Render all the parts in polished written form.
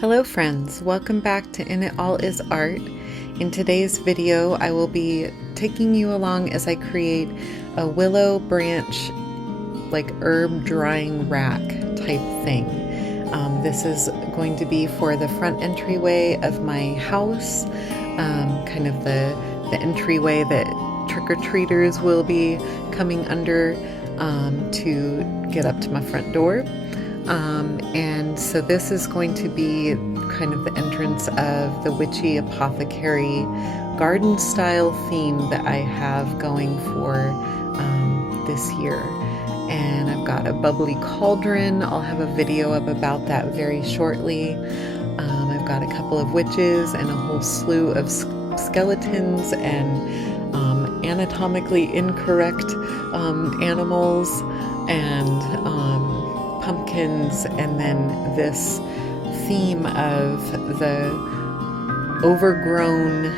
Hello friends, welcome back to In It All Is Art. In today's video I will be taking you along as I create a willow branch like herb drying rack type thing. This is going to be for the front entryway of my house, kind of the entryway that trick-or-treaters will be coming under to get up to my front door. And so this is going to be kind of the entrance of the Witchy Apothecary garden style theme that I have going for this year. And I've got a bubbly cauldron. I'll have a video up about that very shortly. I've got a couple of witches and a whole slew of skeletons and anatomically incorrect animals and pumpkins, and then this theme of the overgrown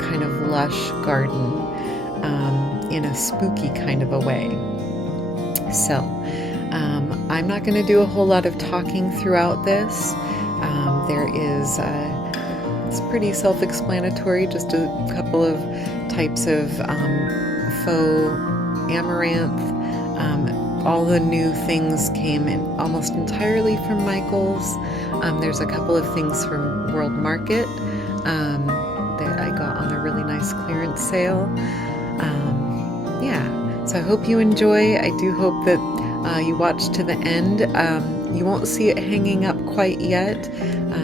kind of lush garden in a spooky kind of a way. So I'm not going to do a whole lot of talking throughout this. There is it's pretty self-explanatory, just a couple of types of faux amaranth. All the new things came in almost entirely from Michael's. There's a couple of things from World Market that I got on a really nice clearance sale. Yeah, so I hope you enjoy. I do hope that you watch to the end. You won't see it hanging up quite yet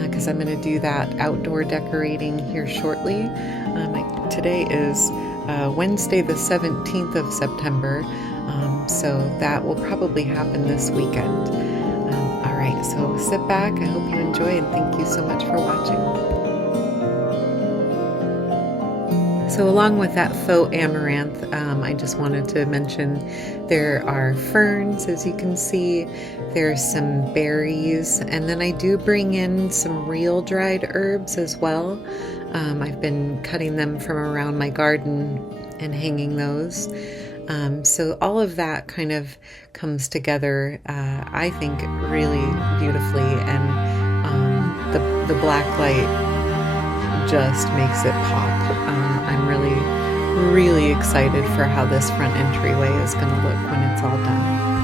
because I'm going to do that outdoor decorating here shortly. Today is Wednesday the 17th of September. So that will probably happen this weekend. All right, so sit back. I hope you enjoy, and thank you so much for watching. So along with that faux amaranth, I just wanted to mention there are ferns, as you can see. There's some berries, and then I do bring in some real dried herbs as well. I've been cutting them from around my garden and hanging those. So all of that kind of comes together, I think, really beautifully, and the black light just makes it pop. I'm really excited for how this front entryway is going to look when it's all done.